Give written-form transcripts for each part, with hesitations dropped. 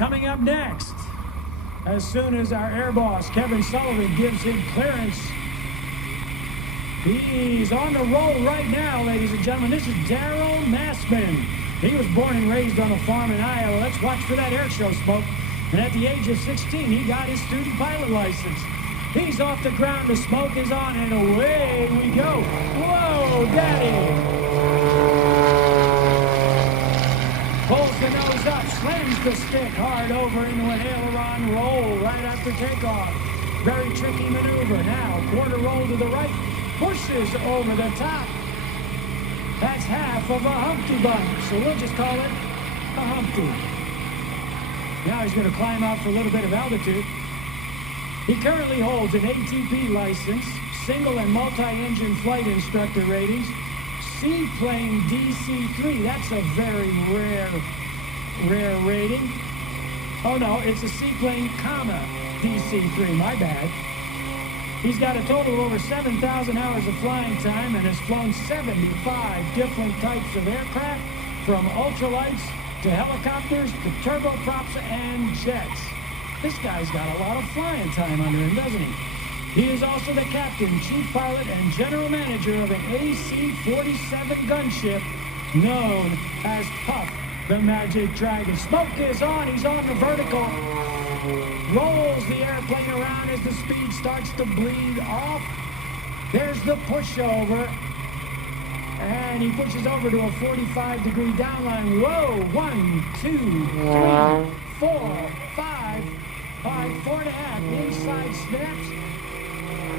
Coming up next, as soon as our air boss, Kevin Sullivan, gives him clearance, he's on the roll right now, ladies and gentlemen. This is Darrel Massman. He was born and raised on a farm in Iowa. Let's watch for that air show, Smoke. And at the age of 16, he got his student pilot license. He's off the ground, the smoke is on, and away we go. Whoa, Daddy! Pulls the nose up, slams the stick hard over into an aileron roll right after takeoff. Very tricky maneuver. Now, quarter roll to the right, pushes over the top. That's half of a Humpty bun, so we'll just call it a Humpty. Now he's going to climb out for a little bit of altitude. He currently holds an ATP license, single and multi-engine flight instructor ratings, seaplane DC-3. That's a very rare rating. Oh no, it's a seaplane, DC-3, my bad. He's got a total of over 7,000 hours of flying time and has flown 75 different types of aircraft, from ultralights to helicopters to turboprops and jets. This guy's got a lot of flying time under him, doesn't he? He is also the captain, chief pilot, and general manager of an AC-47 gunship known as Puff the Magic Dragon. Smoke is on. He's on the vertical. Rolls the airplane around as the speed starts to bleed off. There's the pushover. And he pushes over to a 45-degree downline. Whoa, 1, 2, 3, 4, 5, 4.5 inside snaps.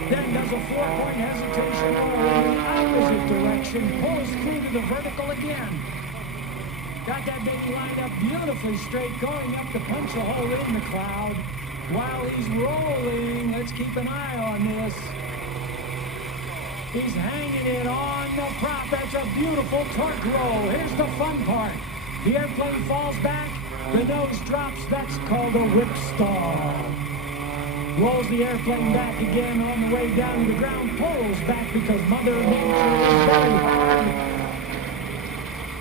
Then does a 4-point hesitation roll in the opposite direction. Pulls through to the vertical again. Got that baby lined up beautifully straight, going up to punch a hole in the cloud. While he's rolling, let's keep an eye on this. He's hanging it on the prop. That's a beautiful torque roll. Here's the fun part. The airplane falls back. The nose drops. That's called a whip stall. Rolls the airplane back again on the way down to the ground. Pulls back because Mother Nature is very happy.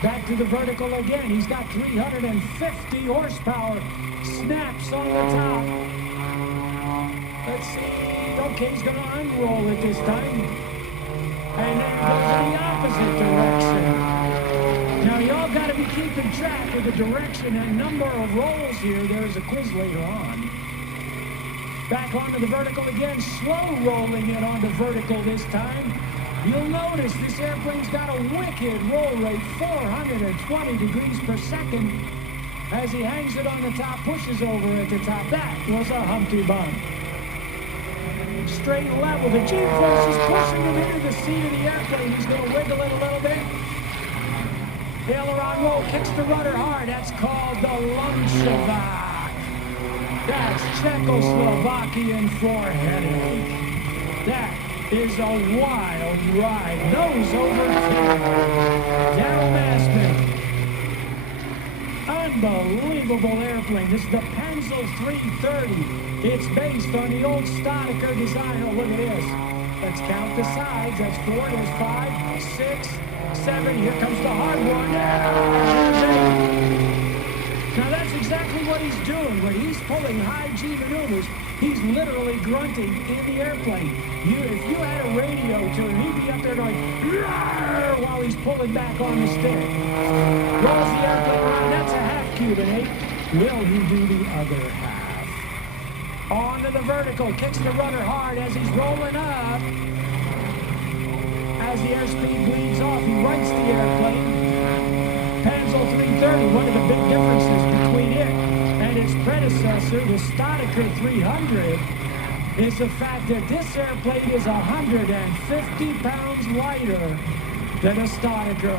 Back to the vertical again. He's got 350 horsepower. Snaps on the top. Let's see. Okay, he's going to unroll it this time. And then goes in the opposite direction. Now, y'all got to be keeping track of the direction and number of rolls here. There's a quiz later on. Back onto the vertical again. Slow rolling it onto vertical this time. You'll notice this airplane's got a wicked roll rate, 420 degrees per second. As he hangs it on the top, pushes over at the top. That was a Humpty bun. Straight level. The G-force is pushing him into the seat of the airplane. He's going to wiggle it a little bit. Aileron roll, kicks the rudder hard. That's called the Lunchevak. That's Czechoslovakian for headache. That is a wild ride. Nose over tail. Darrel Massman. Unbelievable airplane. This is the Pencil 330. It's based on the old Statiker design. Oh, look at this. Let's count the sides. That's 4, there's 5, 6, 7. Here comes the hard one. There's 8. Now that's exactly what he's doing. When he's pulling high G maneuvers, he's literally grunting in the airplane. If you had a radio to him, he'd be up there going, "Rawr," while he's pulling back on the stick. Rolls the airplane around. That's a half Cuban 8. Will he do the other half? Onto the vertical. Kicks the rudder hard as he's rolling up. As the airspeed bleeds off, he rights the airplane. Pencil 330, one of the big differences between it and its predecessor, the Statiker 300, is the fact that this airplane is 150 pounds lighter than a Statiker.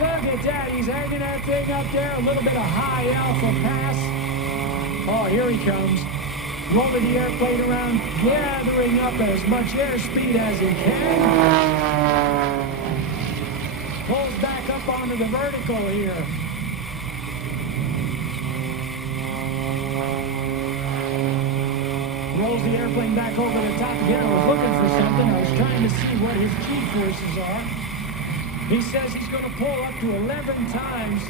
Look at that, he's hanging that thing up there, a little bit of high alpha pass. Oh, here he comes. Rolling the airplane around, gathering up as much airspeed as he can. Pulls back up onto the vertical here. Rolls the airplane back over the top again. I was looking for something. I was trying to see what his G-forces are. He says he's going to pull up to 11 times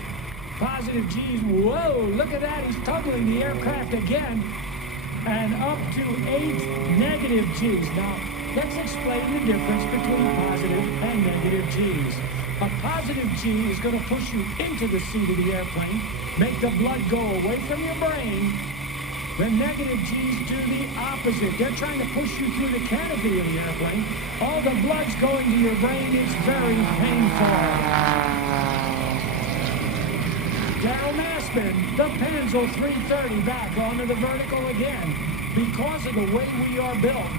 positive G's. Whoa, look at that. He's tuggling the aircraft again. And up to 8 negative G's. Now, let's explain the difference between positive and negative G's. A positive G is going to push you into the seat of the airplane, make the blood go away from your brain. The negative G's do the opposite. They're trying to push you through the canopy of the airplane. All the blood's going to your brain. It's very painful. Darrel Massman, the Panzel 330 back onto the vertical again. Because of the way we are built,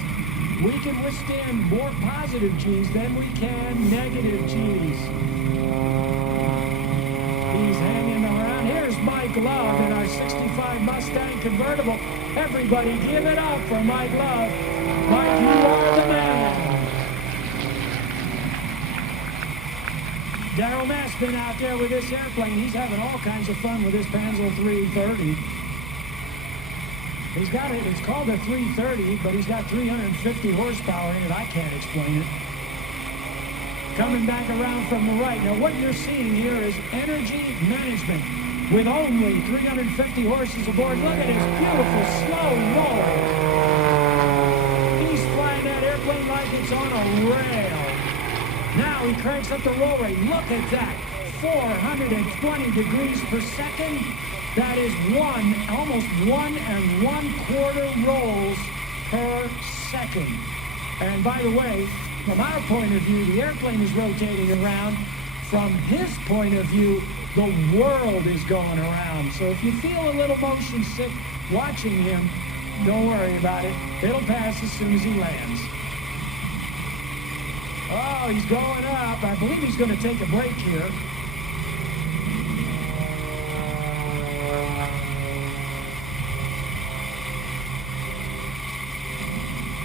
we can withstand more positive G's than we can negative G's. He's hanging around. Here's Mike Love in our 65 Mustang convertible. Everybody give it up for Mike Love. Mike, you are the man. Darrel Massman out there with this airplane. He's having all kinds of fun with this Panzel 330. He's got it. It's called a 330, but he's got 350 horsepower in it. I can't explain it. Coming back around from the right. Now, what you're seeing here is energy management with only 350 horses aboard. Look at his beautiful slow roll. He's flying that airplane like it's on a rail. Now he cranks up the roll rate. Look at that. 420 degrees per second. That is almost 1 1/4 rolls per second. And by the way, from our point of view, the airplane is rotating around. From his point of view, the world is going around. So if you feel a little motion sick watching him, don't worry about it. It'll pass as soon as he lands. Oh, he's going up. I believe he's going to take a break here.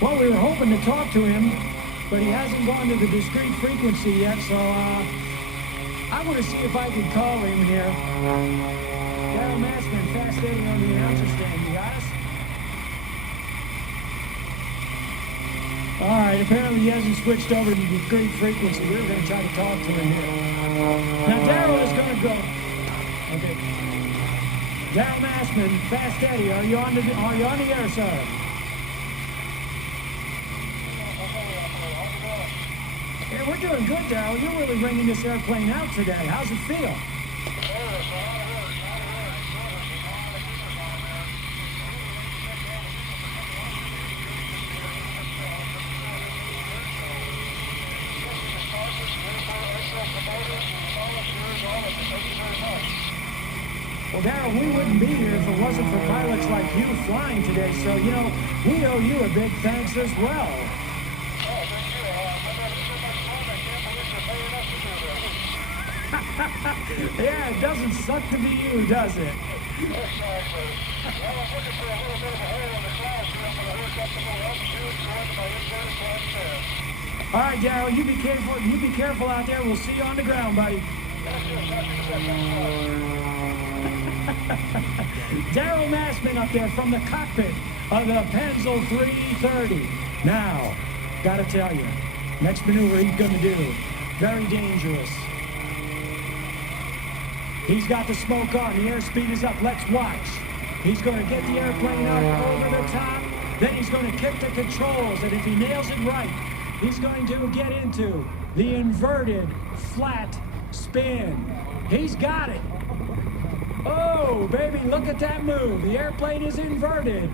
Well, we were hoping to talk to him, but he hasn't gone to the discrete frequency yet, so I'm going to see if I can call him here. Darrel Massman, fast Eddie on the announcer stand. You got us? All right, apparently he hasn't switched over to the discrete frequency. We were going to try to talk to him here. Now, Darrel is going to go. Okay. Darrel Massman, fast Eddie, are you on the air, sir? Yeah, we're doing good, Darrel. You're really bringing this airplane out today. How's it feel? Well, Darrel, we wouldn't be here if it wasn't for pilots like you flying today. So, you know, we owe you a big thanks as well. Yeah, it doesn't suck to be you, does it? Exactly. I was looking for a little bit of a hole in the clouds here for the haircut to go altitude going to my inverted flight test. All right, Darrel, you be careful. You be careful out there. We'll see you on the ground, buddy. Darrel Massman up there from the cockpit of the Panzel 330. Now, gotta tell you, next maneuver he's gonna do, very dangerous. He's got the smoke on, the airspeed is up, let's watch. He's gonna get the airplane up over the top, then he's gonna kick the controls, and if he nails it right, he's going to get into the inverted flat spin. He's got it. Oh, baby, look at that move. The airplane is inverted.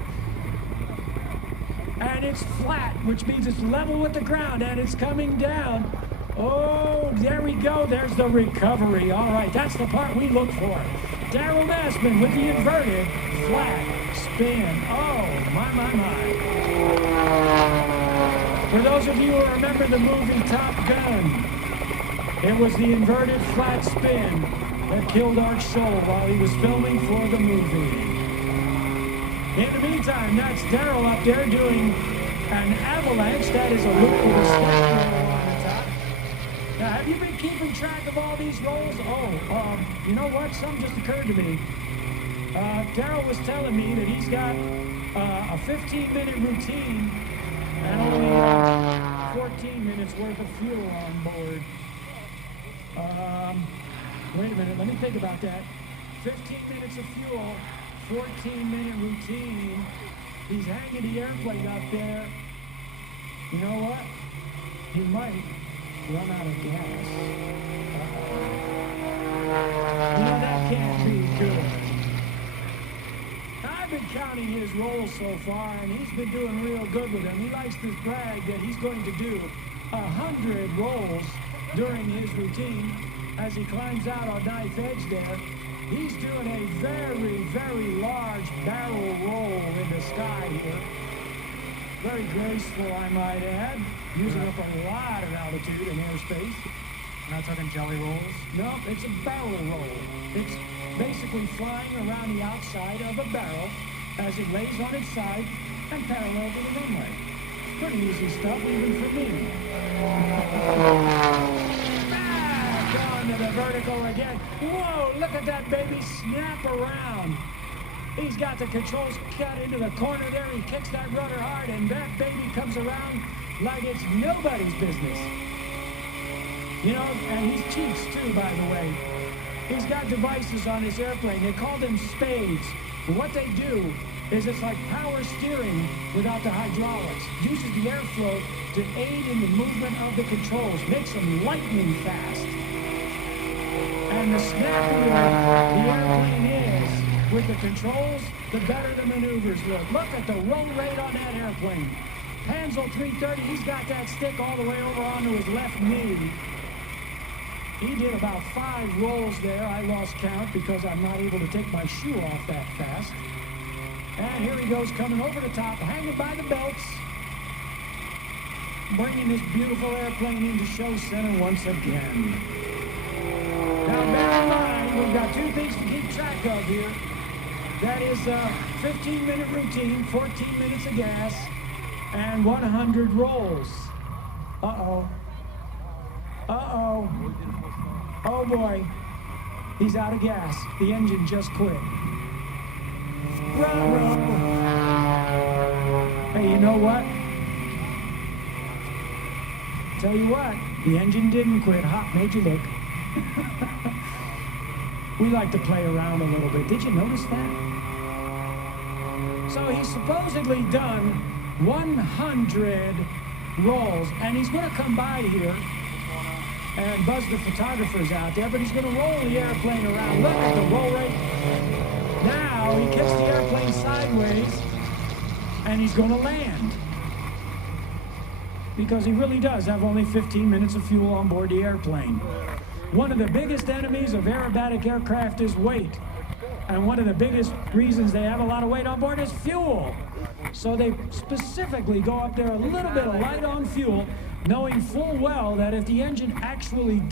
And it's flat, which means it's level with the ground, and it's coming down. Oh, there we go. There's the recovery. All right, that's the part we look for. Darrel Massman with the inverted flat spin. Oh, my. For those of you who remember the movie Top Gun, it was the inverted flat spin that killed Art Scholl while he was filming for the movie. In the meantime, that's Darrel up there doing an avalanche. That is a loop with a step roll on the top. Now, have you been keeping track of all these rolls? Oh, you know what? Something just occurred to me. Darrel was telling me that he's got a 15-minute routine and only 14 minutes worth of fuel on board. Wait a minute, let me think about that. 15 minutes of fuel, 14-minute routine. He's hanging the airplane up there. You know what? He might run out of gas. You know, that can't be good. I've been counting his rolls so far, and he's been doing real good with them. He likes to brag that he's going to do 100 rolls during his routine as he climbs out on knife edge there. He's doing a very, very large barrel roll in the sky here. Very graceful, I might add, using up a lot of altitude in airspace. We're not talking jelly rolls? No, it's a barrel roll. It's basically flying around the outside of a barrel as it lays on its side and parallel to the runway. Pretty easy stuff, even for me. Back onto the vertical again. Whoa, look at that baby snap around. He's got the controls cut into the corner there. He kicks that rudder hard, and that baby comes around like it's nobody's business. You know, and he cheats too, by the way. He's got devices on his airplane. They call them spades. But what they do is it's like power steering without the hydraulics. Uses the airflow to aid in the movement of the controls. Makes them lightning fast. And the snappier the airplane is with the controls, the better the maneuvers look. Look at the roll rate on that airplane. Hansel 330, he's got that stick all the way over onto his left knee. He did about 5 rolls there. I lost count because I'm not able to take my shoe off that fast. And here he goes, coming over the top, hanging by the belts, bringing this beautiful airplane into show center once again. Now, bear in mind, we've got 2 things to keep track of here. That is a 15-minute routine, 14 minutes of gas, and 100 rolls. Uh-oh. Uh-oh. Oh, boy. He's out of gas. The engine just quit. Bravo! Hey, you know what? Tell you what, the engine didn't quit. Hot made you look. We like to play around a little bit. Did you notice that? So he's supposedly done 100 rolls, and he's going to come by here and buzz the photographers out there, but he's going to roll the airplane around. Look at the roll rate. Now he kicks the airplane sideways, and he's going to land. Because he really does have only 15 minutes of fuel on board the airplane. One of the biggest enemies of aerobatic aircraft is weight. And one of the biggest reasons they have a lot of weight on board is fuel. So they specifically go up there a little bit light on fuel, knowing full well that if the engine actually